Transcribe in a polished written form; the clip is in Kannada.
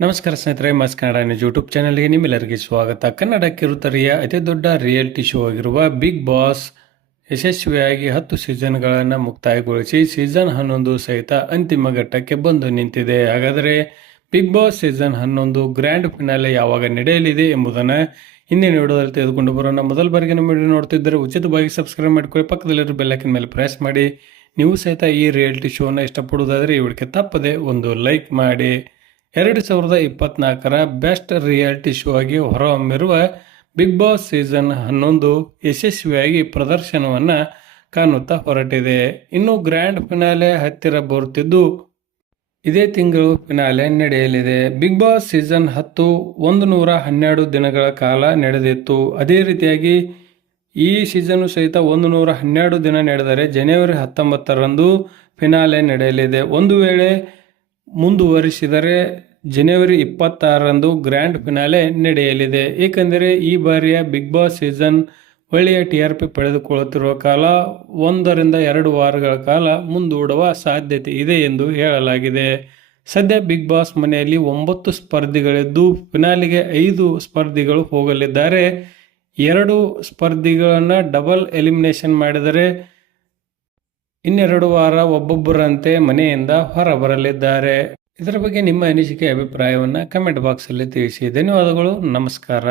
ನಮಸ್ಕಾರ ಸ್ನೇಹಿತರೆ, ಮಾಸ್ ಕನ್ನಡ ನ್ಯೂಸ್ ಯೂಟ್ಯೂಬ್ ಚಾನಲ್ಗೆ ನಿಮ್ಮೆಲ್ಲರಿಗೆ ಸ್ವಾಗತ. ಕನ್ನಡ ಕಿರುತೆರೆಯ ಅತಿ ದೊಡ್ಡ ರಿಯಾಲಿಟಿ ಶೋ ಆಗಿರುವ ಬಿಗ್ ಬಾಸ್ ಯಶಸ್ವಿಯಾಗಿ 10 ಸೀಸನ್ಗಳನ್ನು ಮುಕ್ತಾಯಗೊಳಿಸಿ ಸೀಸನ್ 11 ಸಹಿತ ಅಂತಿಮ ಘಟ್ಟಕ್ಕೆ ಬಂದು ನಿಂತಿದೆ. ಹಾಗಾದರೆ Bigg Boss season 11 grand finale ಯಾವಾಗ ನಡೆಯಲಿದೆ ಎಂಬುದನ್ನು ಹಿಂದಿನ ವಿಡಿಯೋದಲ್ಲಿ ತೆಗೆದುಕೊಂಡು ಬರೋಣ. ಮೊದಲ ಬಾರಿಗೆ ನಮ್ಮ ವಿಡಿಯೋ ನೋಡ್ತಿದ್ದರೆ ಉಚಿತವಾಗಿ ಸಬ್ಸ್ಕ್ರೈಬ್ ಮಾಡ್ಕೊಳ್ಳಿ, ಪಕ್ಕದಲ್ಲಿರೋ ಬೆಲ್ಲೈಕನ್ ಮೇಲೆ ಪ್ರೆಸ್ ಮಾಡಿ. ನೀವು ಸಹಿತ ಈ ರಿಯಾಲಿಟಿ ಶೋನ ಇಷ್ಟಪಡುವುದಾದರೆ ಈ ವಿಡಿಯೋಕ್ಕೆ ತಪ್ಪದೆ ಒಂದು ಲೈಕ್ ಮಾಡಿ. 2024ರ ಬೆಸ್ಟ್ ರಿಯಾಲಿಟಿ ಶೋ ಆಗಿ ಹೊರಹೊಮ್ಮಿರುವ ಬಿಗ್ ಬಾಸ್ ಸೀಸನ್ 11 ಯಶಸ್ವಿಯಾಗಿ ಪ್ರದರ್ಶನವನ್ನು ಕಾಣುತ್ತಾ ಹೊರಟಿದೆ. ಇನ್ನು ಗ್ರ್ಯಾಂಡ್ ಫಿನಾಲೆ ಹತ್ತಿರ ಬರುತ್ತಿದ್ದು ಇದೇ ತಿಂಗಳು ಫಿನಾಲೆ ನಡೆಯಲಿದೆ. ಬಿಗ್ ಬಾಸ್ ಸೀಸನ್ 10 112 ದಿನಗಳ ಕಾಲ ನಡೆದಿತ್ತು. ಅದೇ ರೀತಿಯಾಗಿ ಈ ಸೀಸನ್ ಸಹಿತ 112 ದಿನ ನಡೆದರೆ ಜನವರಿ 19ರಂದು ಫಿನಾಲೆ ನಡೆಯಲಿದೆ. ಒಂದು ವೇಳೆ ಮುಂದುವರಿಸಿದರೆ ಜನವರಿ 26ರಂದು ಗ್ರ್ಯಾಂಡ್ ಫಿನಾಲೆ ನಡೆಯಲಿದೆ. ಏಕೆಂದರೆ ಈ ಬಾರಿಯ ಬಿಗ್ ಬಾಸ್ ಸೀಸನ್ ಒಳ್ಳೆಯ TRP ಪಡೆದುಕೊಳ್ಳುತ್ತಿರುವ ಕಾಲ 1 ರಿಂದ 2 ವಾರಗಳ ಕಾಲ ಮುಂದೂಡುವ ಸಾಧ್ಯತೆ ಇದೆ ಎಂದು ಹೇಳಲಾಗಿದೆ. ಸದ್ಯ ಬಿಗ್ ಬಾಸ್ ಮನೆಯಲ್ಲಿ 9 ಸ್ಪರ್ಧಿಗಳಿದ್ದು ಫಿನಾಲಿಗೆ 5 ಸ್ಪರ್ಧಿಗಳು ಹೋಗಲಿದ್ದಾರೆ. 2 ಸ್ಪರ್ಧಿಗಳನ್ನು ಡಬಲ್ ಎಲಿಮಿನೇಷನ್ ಮಾಡಿದರೆ ಇನ್ನೆರಡು ವಾರ ಒಬ್ಬೊಬ್ಬರಂತೆ ಮನೆಯಿಂದ ಹೊರಬರಲಿದ್ದಾರೆ. ಇದರ ಬಗ್ಗೆ ನಿಮ್ಮ ಅನಿಸಿಕೆ ಅಭಿಪ್ರಾಯವನ್ನು ಕಮೆಂಟ್ ಬಾಕ್ಸಲ್ಲಿ ತಿಳಿಸಿ. ಧನ್ಯವಾದಗಳು. ನಮಸ್ಕಾರ.